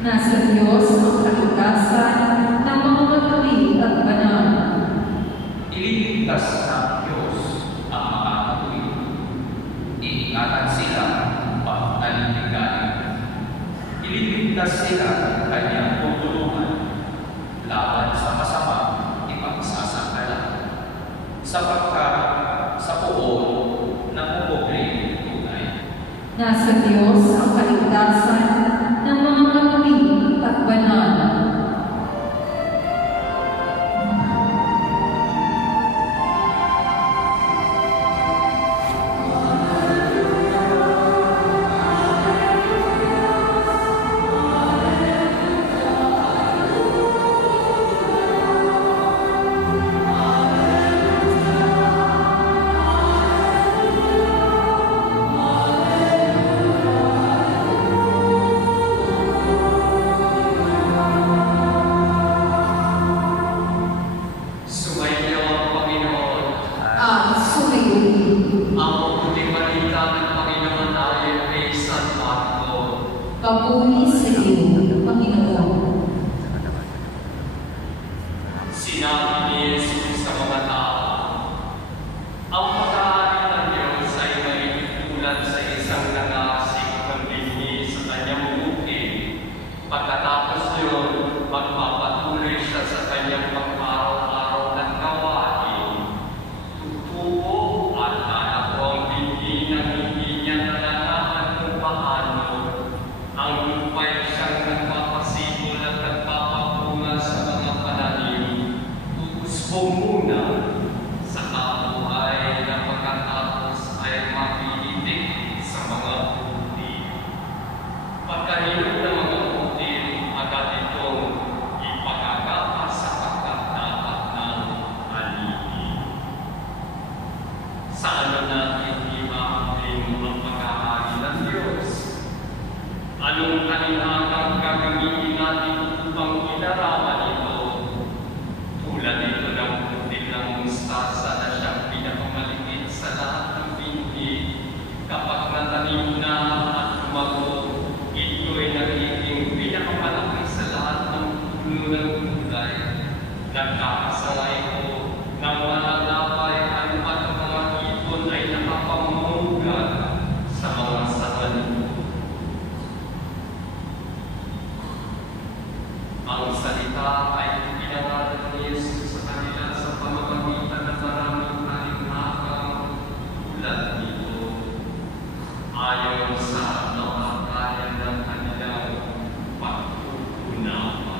Nasa Diyos ang kaligtasan ng mga matuwid at banal. Ililigtas ng Diyos ang mga matuwid. Iingatan sila pag aliligaya. Ililigtas sila ng kanyang tutulungan. Laban sa masama, ipagsasanggalan. Sapagkat sa poon ng upobre tunay. Nasa Diyos ang kaligtasan ng mga matuwid at banal. Papuri sa iyo, Panginoon. Sinabi ni Jesus sa mga tao, ang pag-aari ng Diyos ay may tulad sa isang nangasik ng binhi sa kanyang bukid. Pagkatapos yun, magpapatuloy siya sa kanyang pang-araw-araw ng gawain. Tutubo at anak ang binhi ng hindi niya nalalaman kung paano. Ang lupa'y siyang nagpapasibol at nagpapabunga sa mga pananim. Tutusbong muna sa kabuhay na pagkatapos ay mapihitik sa mga puti. Pagkahinog ng mga puti, agad itong ipagagawa sa pagkatapat ng alipin. Sa ano natin imahaling ang pag-aari ng Diyos? Anong kalinangang gagamitin natin upang ilarawan ito? Tulad ito ng putil ng mustasa na siyang pinakamalipit sa lahat ng binhi. Kapag natanim na at lumago, ito'y nagiging pinakamalaki sa lahat ng puno ng gulay. Nagkakasala ito ng malalapay at ang mga ipon ay nakapamumugat sa mga saban. Ang salita ay pinangalan ni Jesus sa kanila sa pamamagitan ng maraming kalinghakang tulad nito. Ayon sa nakakaya ng kanilang pagkukunawa.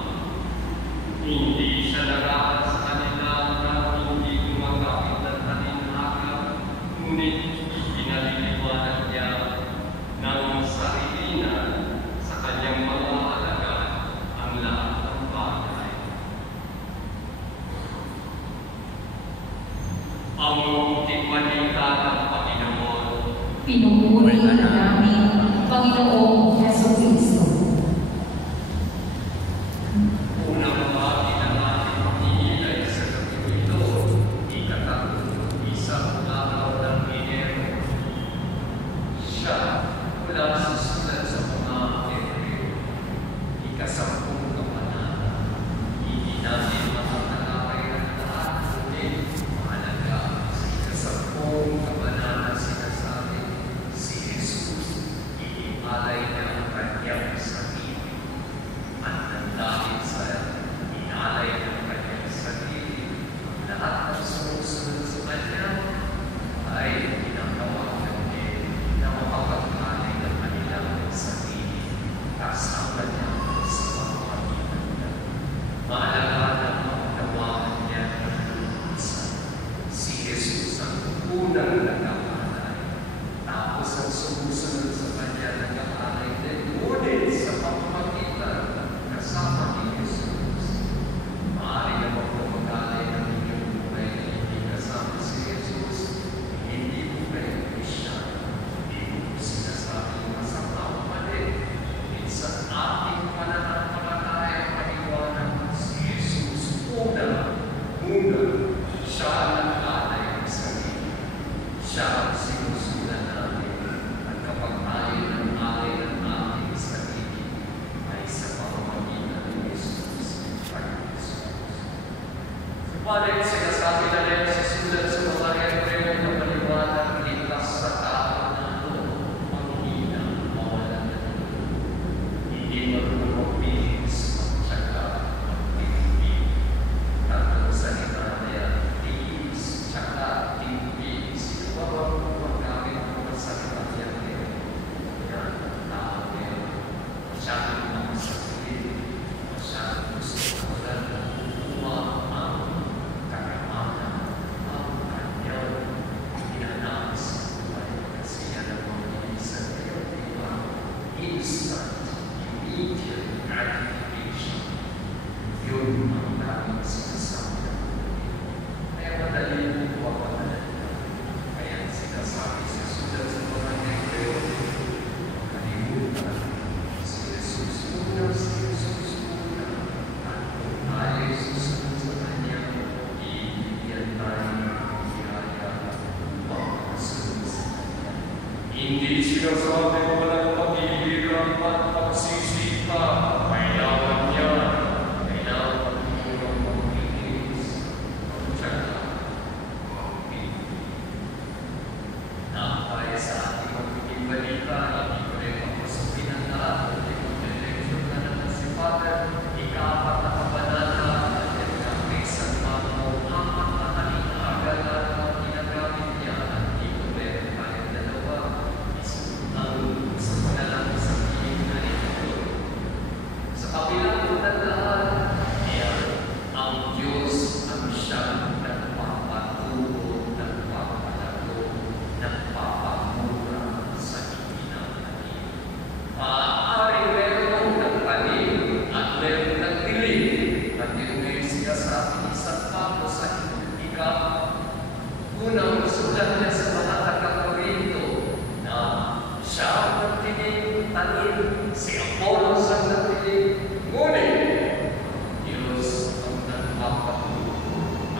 Hindi siya nagaan sa kanila na hindi gumagamit ng kalinghakang, ngunit pinaliliwanag niya ng sarili na sa kanyang mga alagad ang lahat. Ang munting balita ng Panginoon. Pinupuri ka namin, Panginoong Jesucristo. Unang bahagi ng ating pagninilay sa gabi ito, isang araw ng Enero. Siya mula sa sulat sa mga Hebreo, ikasampung kabanata. Hindi natin matatalakay ng lahat, ngunit kung kabanata sinasabi, si Jesus ialay niya ang kanyang sarili. At dahil sa inalay ng kanyang sarili, lahat ng sumusunod sa kanya ay ginagawa din na mapapagkalay ng kanilang sarili kasama niya sa mga Balik sinasabi na rin sa sulat sa mga Hebreo na maliwanag ligtas sa tao na ang hina mawalan na hindi marunong magbilis magtsaga magtitipid. Tatlong salita niya, tiis, tsaka tipid. Sino ba magamit ng mga salita niya? Yan, tao niya. Masyadong makasakit, masyadong gusto mawalan na instant, immediate gratification. Yun ang daming sinasabi. Kaya madali po ako na. Kaya sinasabi sa sulat sa mga Hebreo, kalimutan, si Jesus muna, at kung tayo susunod sa Kanya, ibigyan tayo ng biyaya upang masunod sa Kanya. Hindi sinasabi ko walang pag-ibig at pagsisita, kailangan niya, kailangan mo ng pag-ibig, pag-tsaga, pag-ibig. Nakakaya sa ating magiging balita, hindi ko rin mapasapin ang lahat, hindi ko rin na naman si Father, ika-apat na kabanata, at kapisan mo, ang kahalinagan at ginagamit niya, at hindi ko rin kahit dalawa, ang sa pagkalang sa piling na ito. Sa kabilang tandaan, ang Diyos ang siyang nagpapaturo, nagpapalago, nagpapamura sa itinatanim. Maaaring meron ng tanim at meron ng dilim. At yun ay sinasabi ni San Pablo sa unang sulat niya sa mga taga-Korinto na siya ang nagtinig tanim, si Apollos ang nagtinig, ngunit Diyos ang nagpapaturo,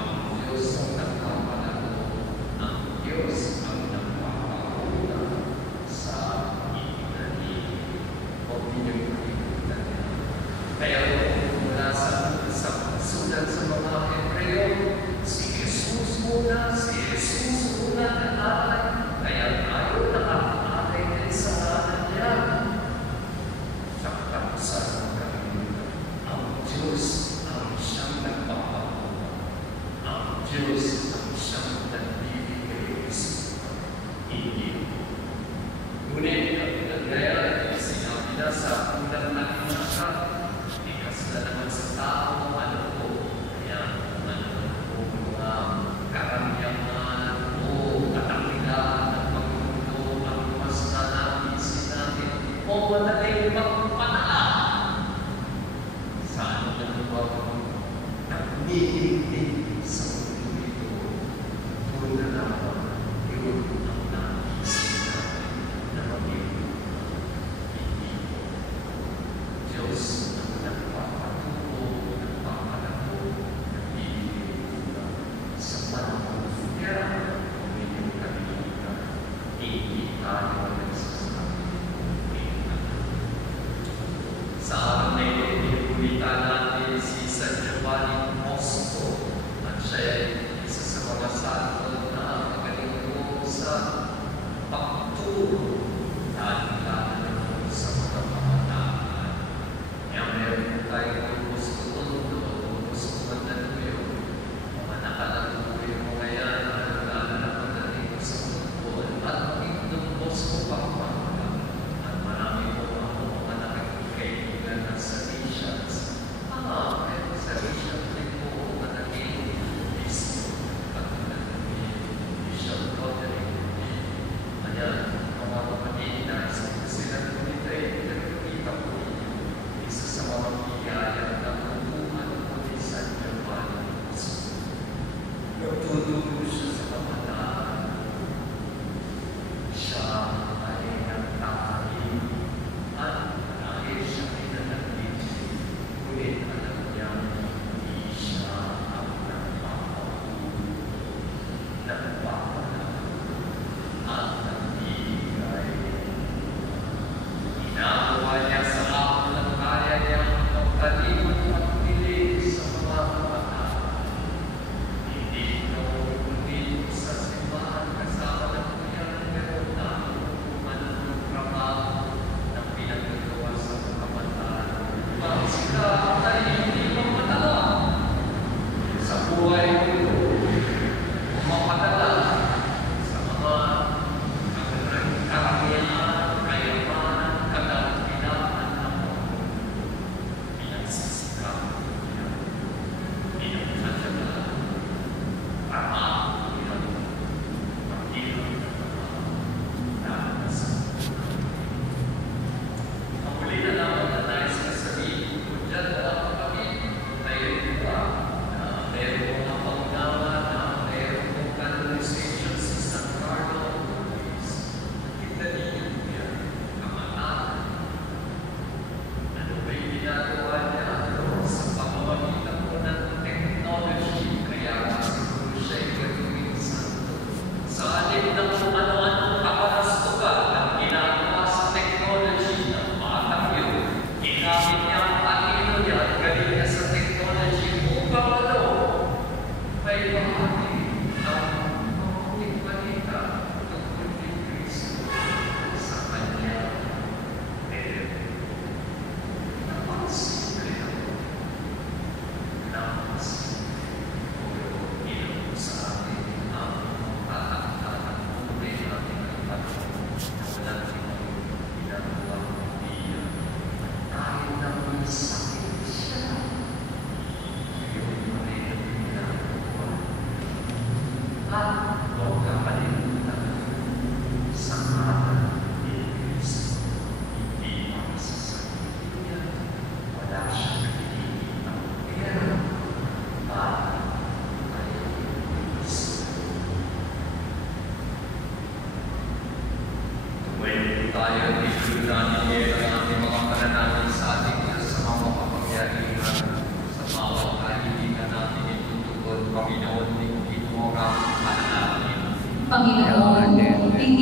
ang Diyos ang nagpapalago, ang Diyos ang nagpapamura sa itinanim. Huwag ninyong kalimutan niya. Kaya mula sa sulat sa mga Hebreo, si Jesus muna nag-alay, kaya tayo nakakaalay din sa ngalan niya. Sa katapusan ng kalimutan, ang Diyos ang siyang nagpapamura. Ang Diyos ang siyang nagbibigay sa hindi. Ngunit ang nangyayari, sinabi na sa unang alinaka, ikas na naman sa tao ang ano ko, kaya mga karamyaman o katangilaan ng pagmundo ang mas nanamisin natin o madaling magpanaan. Saan na naman nagbihilig sa mundo ito, doon na naman yun ang namisin natin na magiging hindi ko. Diyos ang nagpapaturo, nagpapalago, sa panahon ng funeral, hindi kalimutan, hindi tayo nagsasabi. Sa araw na ito, pinulitan natin si San Giovanni Bosco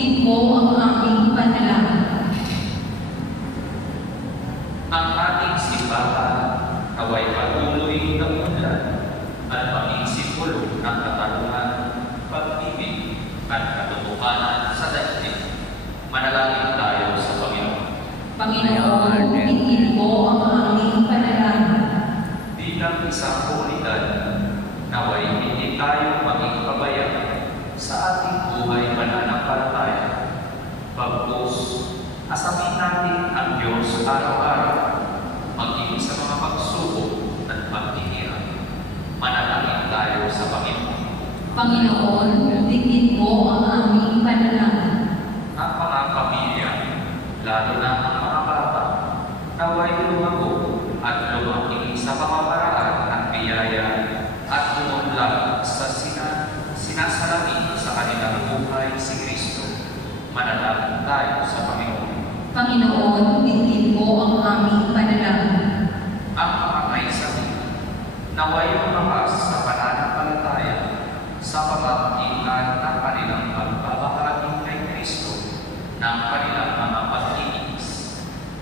dinggin mo ang aming panalangin. Ang ating simbahan naway patuloy na unlad at pag-iisipulong ng katarungan, pag-ibig at katotohanan sa daigdig. Manalangin tayo sa Panginoon. Panginoon, dinggin mo ang aming panalangin. Bilang isang komunidad, naway hindi tayo maging pabayaan sa ating buhay pananampalataya. Bagkus, asamin natin ang Diyos araw-araw, maging sa mga pagsubok at pagtitira. Manalangin tayo sa Panginoon. Panginoon, dinggin mo ang aming panalangin. Ang mga pamilya, lalo na ang mga bata, naway lumago at lumaki sa pamamaraan at biyaya at umunlad sa sinasalamin sa kanilang buhay si Kristo. Manalangin tayo sa Panginoon. Panginoon, dinggin mo ang aming panalangin. Ang mga kaisami, naway lumakas sa pananampalataya sa pag-iingat ng kanilang pagbabahagi kay Kristo ng kanilang mga pag-ibig.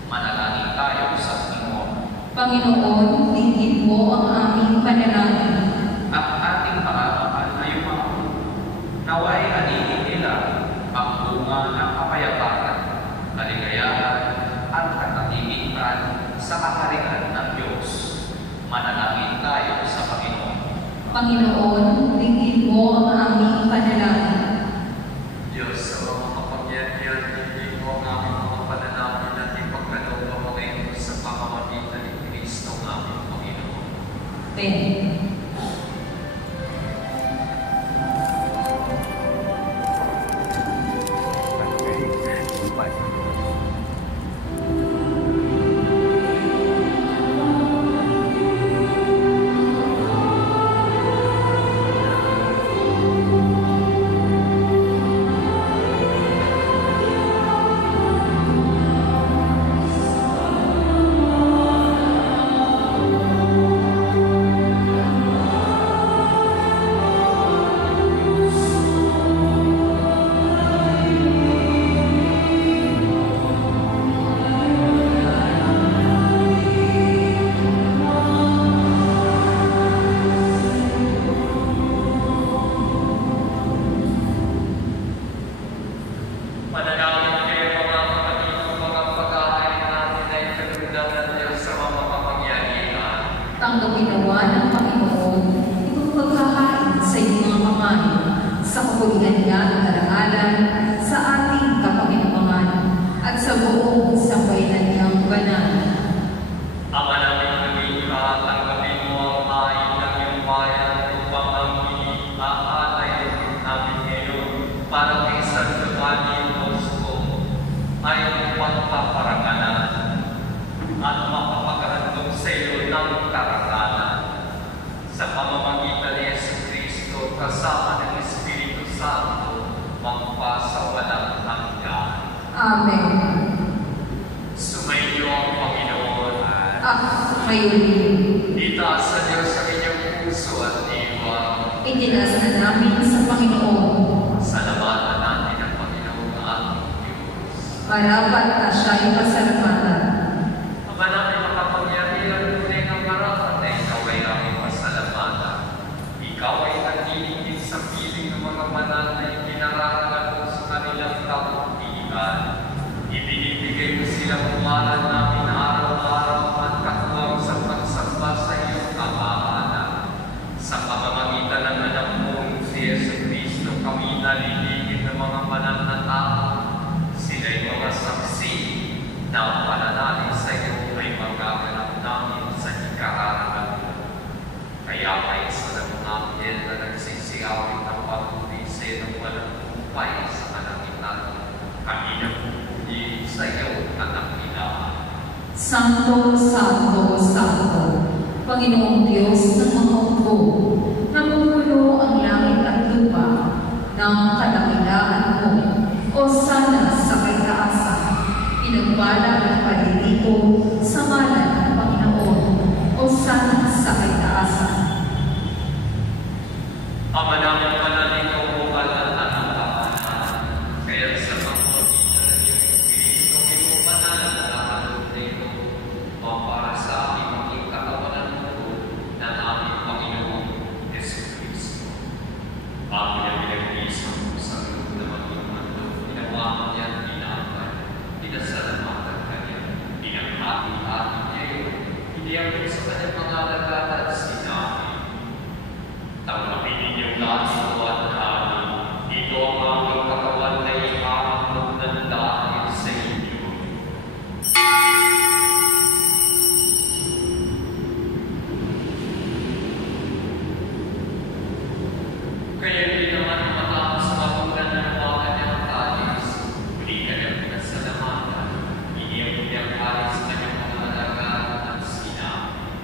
Manalangin tayo sa Panginoon. Panginoon, dinggin mo ang aming panalangin. Ang ating mga mahal na yumaon, naway aninin nila ang bunga ng kapayapaan, kaligayahan at katahimikan sa kaharian ng Diyos. Manalangin tayo sa Panginoon. Panginoon, dinggin mo ang aming panalangin. Diyos, sa mga kapangyarihan, hindi mo ang aming mga panalangin at ipagkaloob mo ngayon sa pamamagitan ni Kristo ng aming Panginoon. Amen. Manalangin kayo mga kapatid ng mga pag-aaral natin ay kalugdan ng Diyos sa mga makapangyarihan. Tanggapin nawa ng Panginoon itong paghahain sa iyong mga pamana sa kapulihan niya at karangalan sa ating kapakinabangan at sa buong sambayanan niyang banal. Ama namin lumikha, tanggapin mo ang hain ng iyong bayan upang ang iniaalay namin ngayon para kay San Giovanni Bosco ay pagpaparangalan at mapapaghandog sa iyo ng karangalan sa pamamagitan ni Yesu Kristo kasama ng Espiritu Santo magpasawalang hanggan. Amen. Sumainyo ang Panginoon. Kayo rin. Itaas sa Diyos ang inyong puso at diwa. Itinaas na namin sa Panginoon. Salamatan natin ang Panginoon na ating Diyos. Marapat na siya'y pasalamatan. Ama namin makapangyarihan, tunay ng marapat na ikaw ay aming pasalamatan. Ikaw ay nagdiligid sa piling ng mga banal na itinararangal mo sa kanilang kapatigan. Ibinibigay mo silang umalan namin araw-araw at katuwang sa pagsamba sa iyong kamahalan. Sa pamamagitan ng anak mong si Yesu Kristo, kami naliligid ng mga banal na tao. Sila'y mga saksi na ang pananalig sa iyo ay magaganap namin sa ikaaralan mo. Kaya kayo sa ng anghel na nagsisiyawin ng pag-ubise ng walang upay sa kalangitan, kami nagpupunin sa iyo, anak nila. Santo, Santo, Santo, Panginoong Diyos ng mga hukbo, namumulo ang langit at lupa ng kadakilaan mo. O sana sa kaitaasan, pinagpala at palilito sa ngalan ng Panginoon. O sana sa kaitaasan. Ama namin panalinaw mo at ang kaya sa sa kanyang mga alagad at sinabi, "Tanggapin ninyong lahat sa bawat hari. Ito ang aking katawan na ihahandog ng dahil sa inyo." Kaya hindi naman matapos mapunggan ng hawakan niya ang kalis, muli kanyang pinasalamatan, iniyak niya ang kalis sa kanyang mga alagad at sinabi,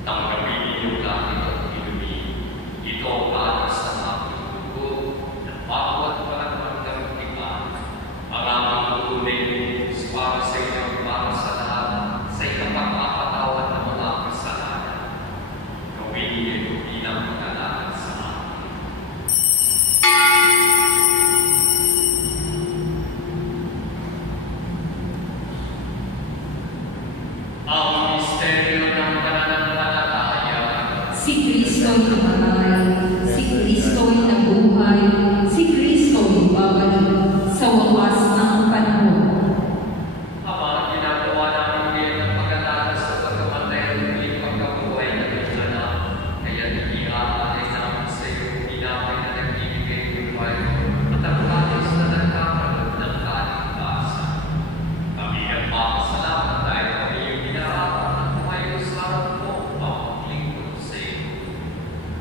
"Tanggapin ninyong lahat at inumin. Ito ang kalis ng aking dugo, na bawat panagpagdartikan. Ang aking dugo din para sa inyo at para sa lahat, sa ikapagpapatawad ng mga kasalanan. Gawin niyo ito bilang pag-alala sa akin." Ang misteryo ng pananampalataya. Si Kristo'y namatay, si Kristo'y nabuhay, si Kristo'y babalik sa wakas ng panahon. Ama, ginagawa namin ngayon ang pag-alala sa pagkamatay at muling pagkabuhay ng iyong anak. Kaya iniaalay namin sa iyo pinapay na nagbibigay buhay at ang kalis na nagkakalog ng kaligtasan. Kami nagpapasalamat dahil kami yung hinarapan at tumayo sa harap mo upang maglingkod sa iyo.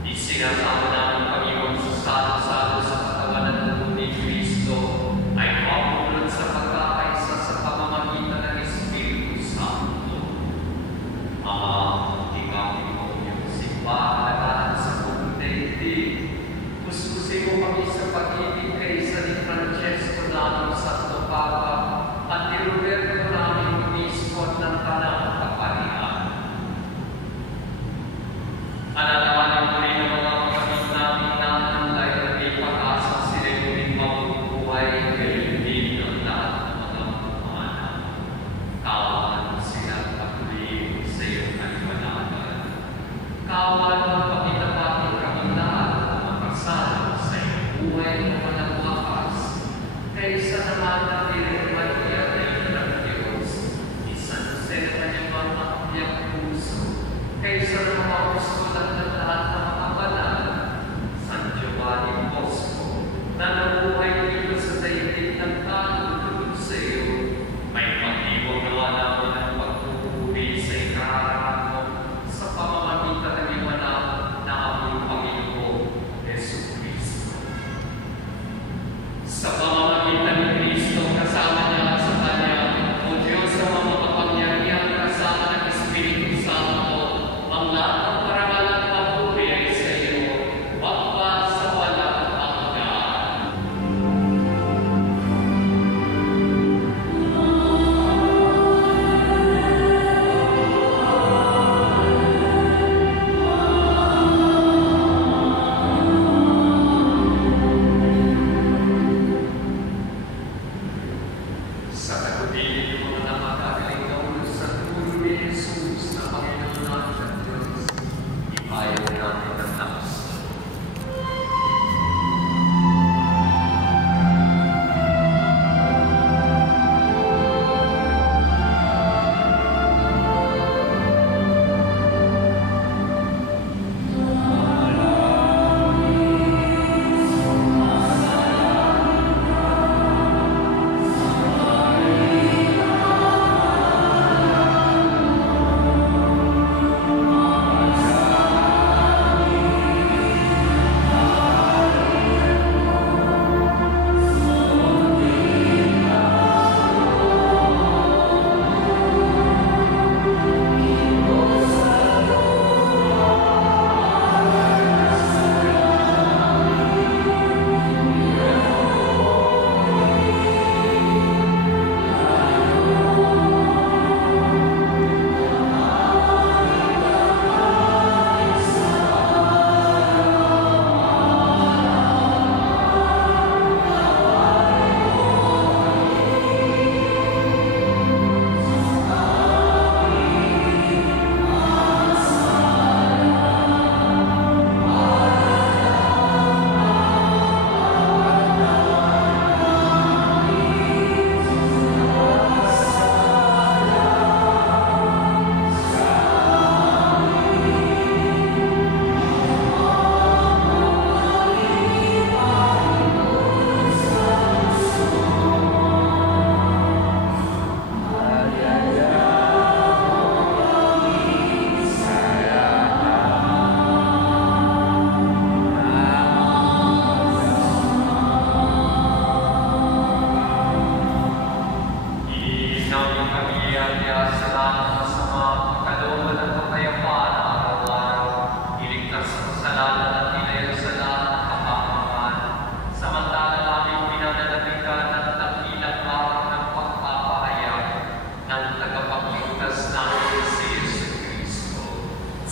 Isinasama namin Panginoon sa salo-salo sa katawan at dugo ni Kristo ay mapulot sa pagkakaisa sa pamamagitan ng Espiritu Santo. Ama, tingnan mo yung simbahan sa buong daigdig. Puspusin mo kami sa pag-ibig kaysa ni Francesco namin Santo Papa at ni Roberto namin Obispo ng Tanang Kaparian. Alalahanin mo rin ang mga kapatid namin na nanlay na may pag-asa sila muling mabubuhay gayon din ang lahat ng mga pumana. Kawan sila patuloy sa iyong kaliwanagan. Kawan ang pakitapatin kami lahat na makasalo sa iyong buhay na walang wakas. Kaysa naman ng Virgen Maria na ina ng Diyos, ni San Jose na kanyang mga kapiyak puso, kaysa ng mga apostol at ng lahat ng mga banal, San Giovanni Bosco, na nabuhay dito sa daigdig ng kalulugod sa iyo, may pag-iwang nawa namin ang pagpupuri sa ikararan mo sa pamamagitan ng imanap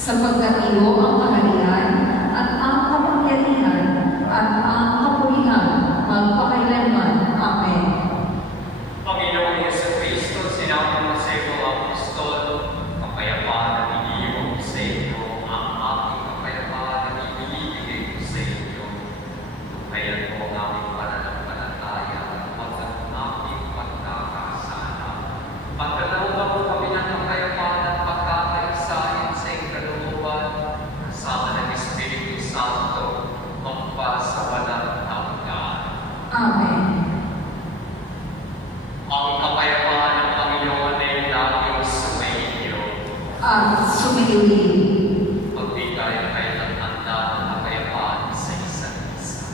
sapagkat iyo ang kaharian at ang kapangyarihan at ang kapurihan magpakailanman. Amen. Panginoong Jesucristo, sinabi mo sa iyo, Apostol, kapayapaan na iniiwan ko sa inyo, ang aking kapayapaan na ibinibigay ko sa inyo. Kaya't mo ang aming pananampalataya at huwag ang aming pagkakasala. Pagkalooban mo kami ng kapayapaan at pagkakaisahin sa iyong kalooban, kasama ng Espiritu Santo, magpasa walang hanggan. Amen. Ang kapayapaan ng Panginoon ay laging sumainyo. At sumayiwin. Magbigay kayo ng handa ng kapayapaan sa isa't isa.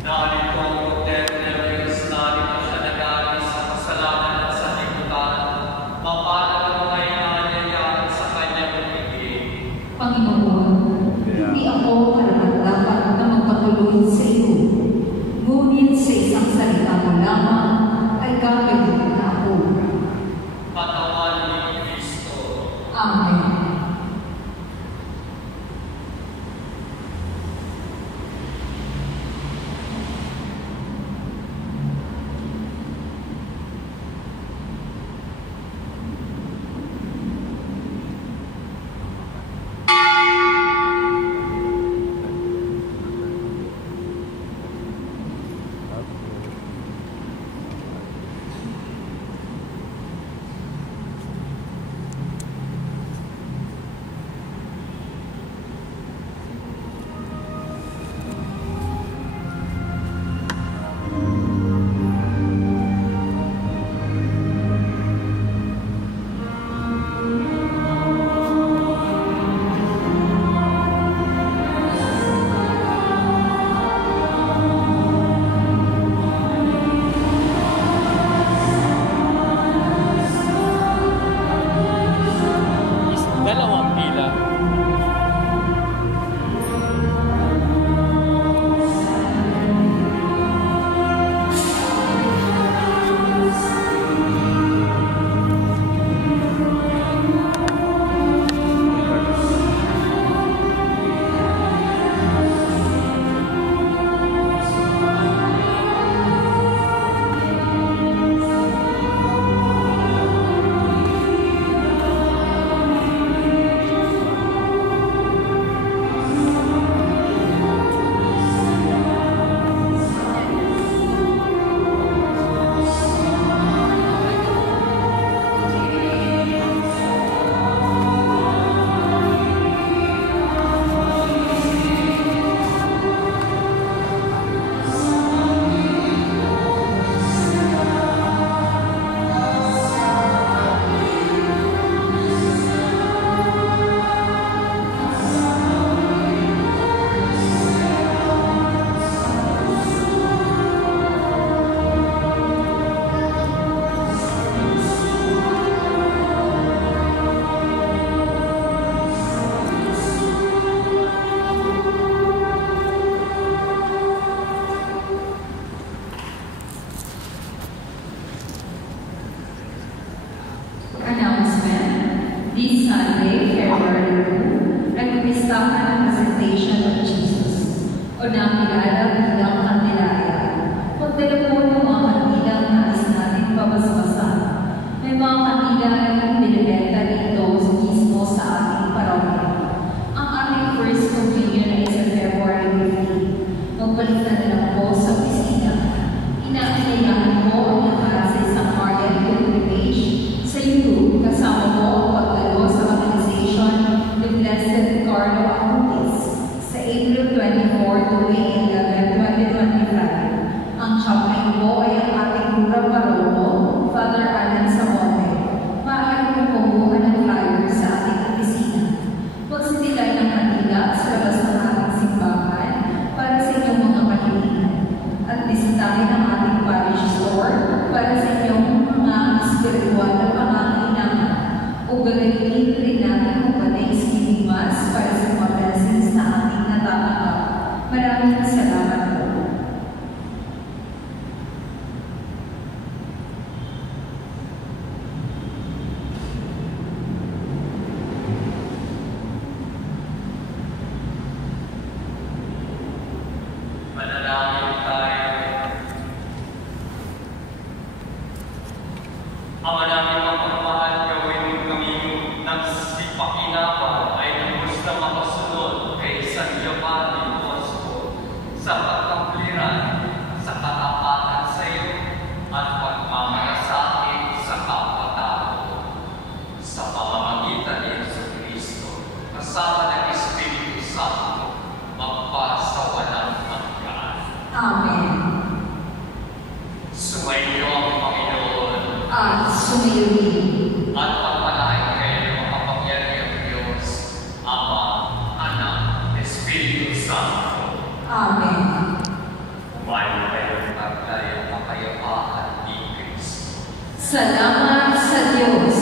Narito ang Cordero ng Diyos, narito siya nagaling sa kasalanan at sa liputan. Mapalad ang mga inanyayahan sa kanyang bibig. Panginoon, hindi ako karapat-dapat na magpatuloy sa iyo. Ngunit sa isang salita mo lamang ay gagawin na ako. Katawan ni Kristo. Amen. Dalawang pila. Announce This Sunday, February 2, nagpistahan ang presentation of Jesus o nakilala bilang Candelaria. Pagdala po ng mga kandilang nais natin pabasbasan. May mga kandila na binibenta dito mismo sa ating parokya. Ang ating first communion ay sa February 15. Magbalik na lang po sa opisina. Inaanyayahan mo ang lahat sa isang Marian pilgrimage sa YouTube kasama mo ang pagdalo sa organization ni Blessed Carlo Acutis sa April 24 to May 11, 2025. Ang chaplain mo ay ang ating Cura Barolo, Father Alan Samonte. Maaari mo kumuha ng flyer sa ating opisina. Magsitilay ng kanila sa labas ng ating simbahan para sa inyong mga pahilihan. At bisitahin ang ating parish store para sa inyong mga spiritual na pangangailangan. O gagawin rin natin ang Thanksgiving Mass para sa mga blessings na ating natatanggap. Maraming salamat po. Manalangin tayo. Ama namin ang pagmamahal, gawin mo kami ng sipakinabang ay lubos na makasunod kay San Giovanni Bosco sa pagkampliran, sa katapatan sa iyo, at pagmamalasakit sa kapwa-tao. Sa pamamagitan ni Jesucristo, kasama ng Espiritu Santo, magpasawalang hanggan. Amen. Sumainyo ang Panginoon At sumayo at pagpalain kayo ng makapangyarihang Diyos, Ama, Anak, Espiritu Santo. Amen. Umayo kayo at tayo makayapaan ni Kristo. Salamat sa Diyos.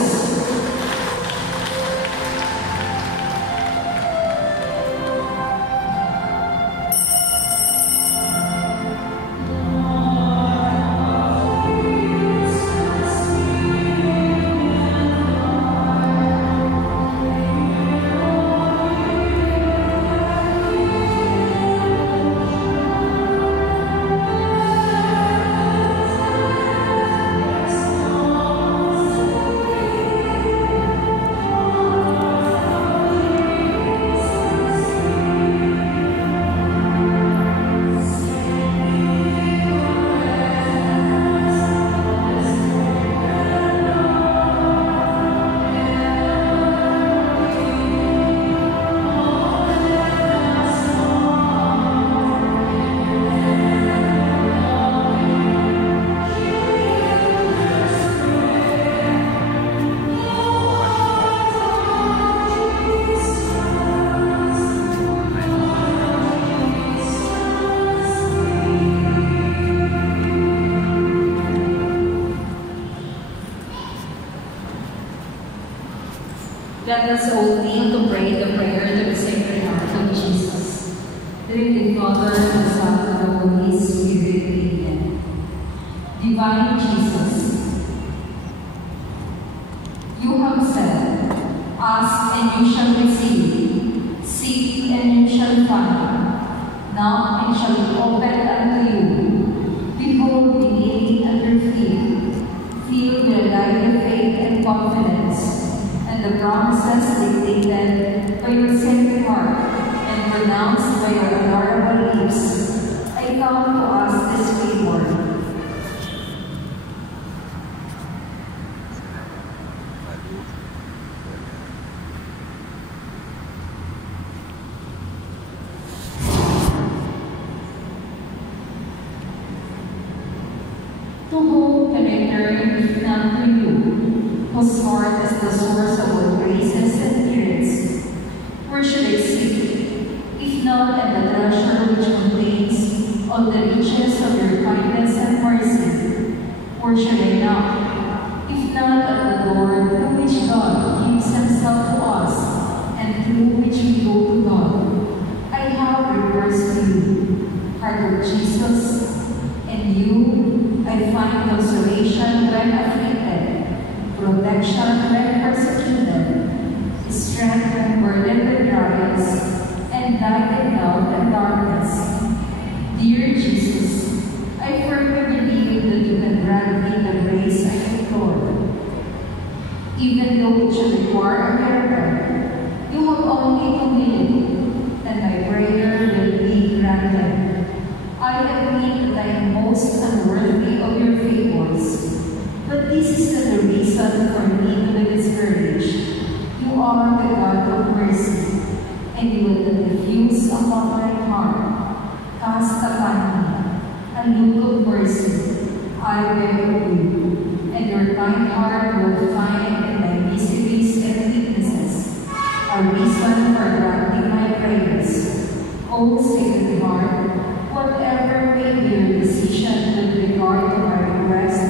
Let us all kneel to pray the prayer to the Sacred Heart of Jesus. Trinity Father, the Son, and the Holy Spirit, Amen. Divine Jesus, you have said, ask and you shall receive, seek and you shall find, knock and shall be opened unto you. Behold, beneath at your feet, feel the lively faith and confidence, and the promises dictated by your Sacred Heart and pronounced by your adorable lips, I come to ask this favor. To whom can I turn if not to you, whose heart is the source of all graces and gifts? Where should I seek, if not at the treasure which contains all the riches of your kindness and mercy? Where should I knock, if not at the door through which God gives himself to us, and through which we go to God? I have recourse to you, heart of Jesus, and you I find consolation when afflicted, protection when persecuted, strengthened burdened with trials, and died in doubt and darkness. Dear Jesus, I firmly believe that you can grant me the grace I implore. Even though it should require a miracle, you have only to will it, and my prayer will be granted. I admit that I am most unworthy of your favors, but this is not the reason for me to be discouraged. You are the God of mercy, and you will not refuse upon my heart. Cast upon me a look of mercy, I beg of you, and your kind heart will find in my miseries and weaknesses a reason for granting my prayers. O Sacred Heart, whatever may be your decision with regard to my request,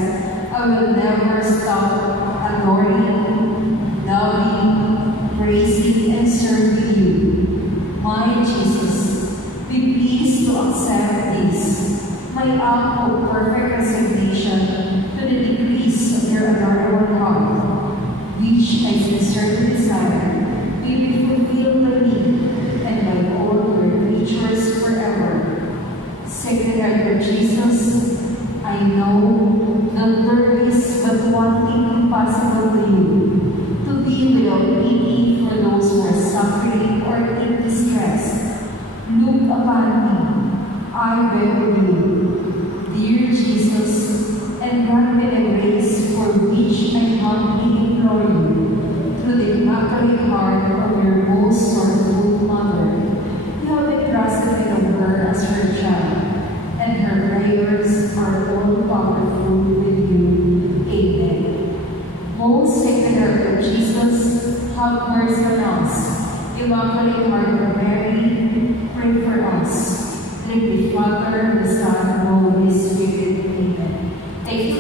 I will never stop adoring, loving, praising, and serving you. My Jesus, be pleased to accept this, my act of perfect resignation to the decrees of your adorable heart, which I sincerely desire may be fulfilled by me and by all your creatures forever. Sacred Heart of Jesus, I know that there is but one thing impossible to you, to be without pity for those who are suffering or in distress. Look upon me, I beg of you, dear Jesus, and grant me the grace for which I humbly implore you, through the immaculate heart of your most sorrowful Mother. You have entrusted me of her as her child, and her prayers are all powerful with you. Amen. Most Sacred Heart of Jesus, have mercy on us. Immaculate Heart of Mary, pray for us. Thank the Father, the Son, and the Holy Spirit. Amen. Thank you.